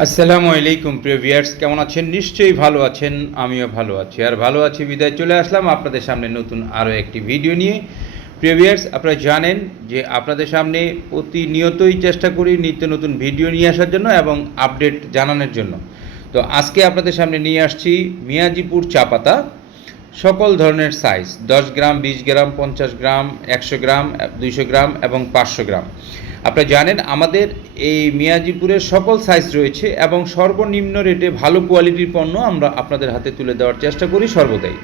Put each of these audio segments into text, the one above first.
আসসালামু আলাইকুম প্রিয় ভিউয়ার্স, কেমন আছেন? নিশ্চয়ই ভালো আছেন, আমিও ভালো আছি। আর ভালো আছি বিদায় চলে আসলাম আপনাদের সামনে নতুন আরও একটি ভিডিও নিয়ে। প্রিয় ভিউয়ার্স, আপনারা জানেন যে আপনাদের সামনে প্রতিনিয়তই চেষ্টা করি নিত্য নতুন ভিডিও নিয়ে আসার জন্য এবং আপডেট জানানোর জন্য। তো আজকে আপনাদের সামনে নিয়ে আসছি মিয়াজিপুর চা পাতা, সকল ধরনের সাইজ 10 গ্রাম, 20 গ্রাম, 50 গ্রাম, 100 গ্রাম, 200 গ্রাম এবং 500 গ্রাম। আপনারা জানেন আমাদের এই মিয়াজিপুরের সকল সাইজ রয়েছে এবং সর্বনিম্ন রেটে ভালো কোয়ালিটির পণ্য আমরা আপনাদের হাতে তুলে দেওয়ার চেষ্টা করি সর্বদাই।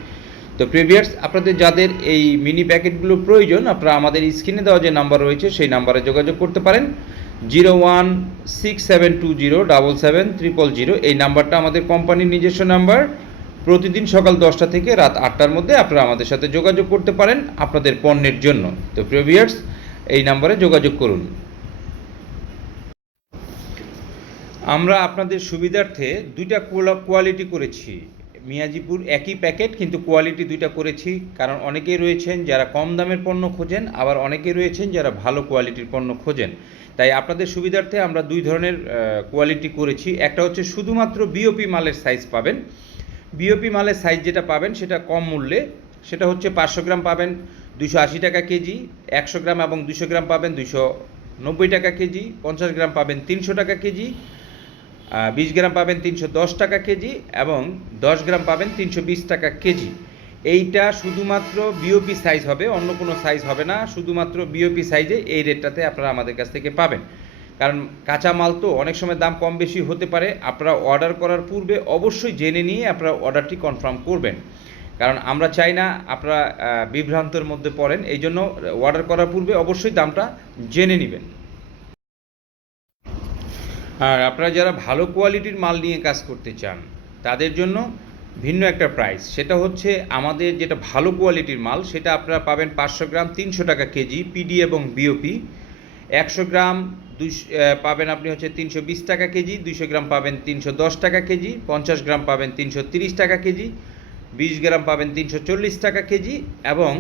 তো প্রিভিয়ার্স, আপনাদের যাদের এই মিনি প্যাকেটগুলো প্রয়োজন, আপনারা আমাদের স্ক্রিনে দেওয়া যে নাম্বার রয়েছে সেই নাম্বারে যোগাযোগ করতে পারেন। 0167207730, এই নাম্বারটা আমাদের কোম্পানির নিজস্ব নাম্বার। প্রতিদিন সকাল 10টা থেকে রাত 8টার মধ্যে আপনারা আমাদের সাথে যোগাযোগ করতে পারেন আপনাদের পণ্যের জন্য। তো প্রিভিয়ার্স, এই নাম্বারে যোগাযোগ করুন। আমরা আপনাদের সুবিধার্থে দুইটা কোয়ালিটি করেছি। মিয়াজিপুর একই প্যাকেট কিন্তু কোয়ালিটি দুইটা করেছি, কারণ অনেকেই রয়েছেন যারা কম দামের পণ্য খোঁজেন, আবার অনেকেই রয়েছেন যারা ভালো কোয়ালিটির পণ্য খোঁজেন। তাই আপনাদের সুবিধার্থে আমরা দুই ধরনের কোয়ালিটি করেছি। একটা হচ্ছে শুধুমাত্র বিওপি মালের সাইজ পাবেন। বিওপি মালের সাইজ যেটা পাবেন সেটা কম মূল্যে, সেটা হচ্ছে 500 গ্রাম পাবেন 280 টাকা কেজি, 100 গ্রাম এবং 200 গ্রাম পাবেন 290 টাকা কেজি, 50 গ্রাম পাবেন 300 টাকা কেজি, 20 গ্রাম পাবেন 310 টাকা কেজি এবং 10 গ্রাম পাবেন 320 টাকা কেজি। এইটা শুধুমাত্র বিওপি সাইজ হবে, অন্য কোনো সাইজ হবে না। শুধুমাত্র বিওপি সাইজে এই রেটটাতে আপনারা আমাদের কাছ থেকে পাবেন। কারণ কাঁচা মাল তো অনেক সময় দাম কম বেশি হতে পারে। আপনারা অর্ডার করার পূর্বে অবশ্যই জেনে নিয়ে আপনারা অর্ডারটি কনফার্ম করবেন, কারণ আমরা চাই না আপনারা বিভ্রান্তের মধ্যে পড়েন। এই জন্য অর্ডার করার পূর্বে অবশ্যই দামটা জেনে নেবেন। আর আপনারা যারা ভালো কোয়ালিটির মাল নিয়ে কাজ করতে চান তাদের জন্য ভিন্ন একটা প্রাইস। সেটা হচ্ছে আমাদের যেটা ভালো কোয়ালিটির মাল সেটা আপনারা পাবেন 500 গ্রাম 300 টাকা কেজি পিডি এবং বিওপি। 100 গ্রাম পাবেন আপনি হচ্ছে 320 টাকা কেজি, 200 গ্রাম পাবেন 310 টাকা কেজি, 50 গ্রাম পাবেন 330 টাকা কেজি, 20 গ্রাম পাবেন 340 টাকা কেজি এবং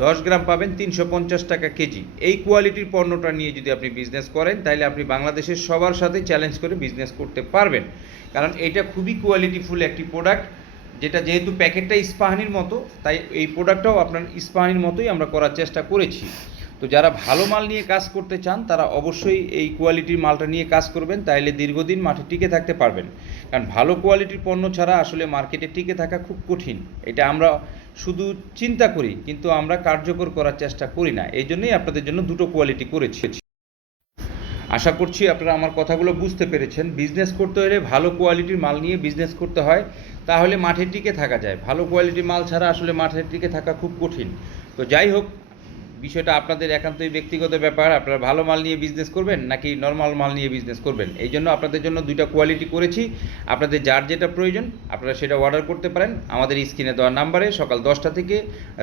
10 গ্রাম পাবেন 350 টাকা কেজি। এই কোয়ালিটির পণ্যটা নিয়ে যদি আপনি বিজনেস করেন তাহলে আপনি বাংলাদেশের সবার সাথে চ্যালেঞ্জ করে বিজনেস করতে পারবেন, কারণ এটা খুবই কোয়ালিটিফুল একটি প্রোডাক্ট। যেটা যেহেতু প্যাকেটটা ইস্পাহানির মতো, তাই এই প্রোডাক্টটাও আপনার ইস্পাহানির মতোই আমরা করার চেষ্টা করেছি। তো যারা ভালো মাল নিয়ে কাজ করতে চান তারা অবশ্যই এই কোয়ালিটির মালটা নিয়ে কাজ করবেন, তাইলে দীর্ঘদিন মাঠে টিকে থাকতে পারবেন। কারণ ভালো কোয়ালিটির পণ্য ছাড়া আসলে মার্কেটে টিকে থাকা খুব কঠিন। এটা আমরা শুধু চিন্তা করি কিন্তু আমরা কার্যকর করার চেষ্টা করি না। এই জন্যই আপনাদের জন্য দুটো কোয়ালিটি করেছি। আশা করছি আপনারা আমার কথাগুলো বুঝতে পেরেছেন। বিজনেস করতে হলে ভালো কোয়ালিটির মাল নিয়ে বিজনেস করতে হয়, তাহলে মাঠে টিকে থাকা যায়। ভালো কোয়ালিটির মাল ছাড়া আসলে মাঠে টিকে থাকা খুব কঠিন। তো যাই হোক, বিষয়টা আপনাদের একান্তই ব্যক্তিগত ব্যাপার। আপনারা ভালো মাল নিয়ে বিজনেস করবেন নাকি নর্মাল মাল নিয়ে বিজনেস করবেন, এই জন্য আপনাদের জন্য দুইটা কোয়ালিটি করেছি। আপনাদের যার যেটা প্রয়োজন আপনারা সেটা অর্ডার করতে পারেন আমাদের স্ক্রিনে দেওয়া নাম্বারে। সকাল 10টা থেকে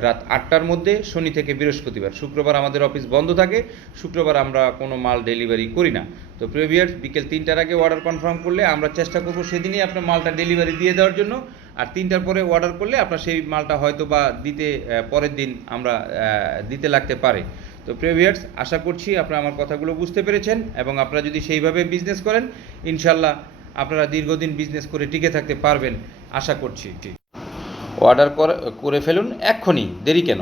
রাত 8টার মধ্যে, শনি থেকে বৃহস্পতিবার। শুক্রবার আমাদের অফিস বন্ধ থাকে, শুক্রবার আমরা কোনো মাল ডেলিভারি করি না। তো প্রিভিয়াস বিকেল 3টার আগে অর্ডার কনফার্ম করলে আমরা চেষ্টা করব সেদিনই আপনার মালটা ডেলিভারি দিয়ে দেওয়ার জন্য। আর 3টার পরে অর্ডার করলে আপনার সেই মালটা হয়তো বা দিতে পরের দিন আমরা দিতে লাগতে পারে। তো প্রিভিয়ার্স, আশা করছি আপনারা আমার কথাগুলো বুঝতে পেরেছেন এবং আপনারা যদি সেইভাবে বিজনেস করেন ইনশাল্লাহ আপনারা দীর্ঘদিন বিজনেস করে টিকে থাকতে পারবেন আশা করছি। অর্ডার করে ফেলুন এক্ষুনি, দেরি কেন?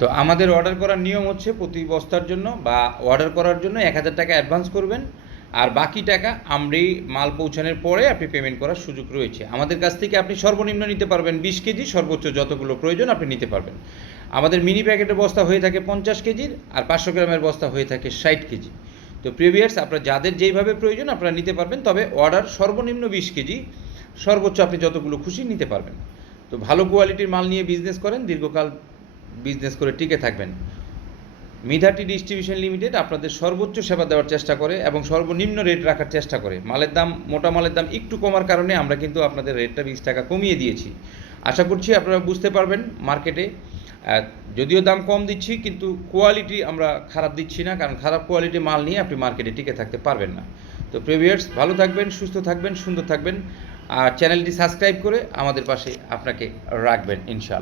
তো আমাদের অর্ডার করার নিয়ম হচ্ছে প্রতি বস্তার জন্য বা অর্ডার করার জন্য 1000 টাকা অ্যাডভান্স করবেন, আর বাকি টাকা আমরাই মাল পৌঁছানোর পরে আপনি পেমেন্ট করার সুযোগ রয়েছে। আমাদের কাছ থেকে আপনি সর্বনিম্ন নিতে পারবেন 20 কেজি, সর্বোচ্চ যতগুলো প্রয়োজন আপনি নিতে পারবেন। আমাদের মিনি প্যাকেটের বস্তা হয়ে থাকে 50 কেজির, আর 500 গ্রামের বস্তা হয়ে থাকে 60 কেজি। তো প্রিভিয়ার্স, আপনারা যাদের যেইভাবে প্রয়োজন আপনারা নিতে পারবেন, তবে অর্ডার সর্বনিম্ন 20 কেজি, সর্বোচ্চ আপনি যতগুলো খুশি নিতে পারবেন। তো ভালো কোয়ালিটির মাল নিয়ে বিজনেস করেন, দীর্ঘকাল বিজনেস করে টিকে থাকবেন। মিধাটি ডিস্ট্রিবিউশন লিমিটেড আপনাদের সর্বোচ্চ সেবা দেওয়ার চেষ্টা করে এবং সর্বনিম্ন রেট রাখার চেষ্টা করে। মালের দাম, মোটা মালের দাম একটু কমার কারণে আমরা কিন্তু আপনাদের রেটটা 20 টাকা কমিয়ে দিয়েছি। আশা করছি আপনারা বুঝতে পারবেন। মার্কেটে যদিও দাম কম দিচ্ছি কিন্তু কোয়ালিটি আমরা খারাপ দিচ্ছি না, কারণ খারাপ কোয়ালিটির মাল নিয়ে আপনি মার্কেটে টিকে থাকতে পারবেন না। তো প্রিভিয়ার্স, ভালো থাকবেন, সুস্থ থাকবেন, সুন্দর থাকবেন, আর চ্যানেলটি সাবস্ক্রাইব করে আমাদের পাশে আপনাকে রাখবেন ইনশাআল্লাহ।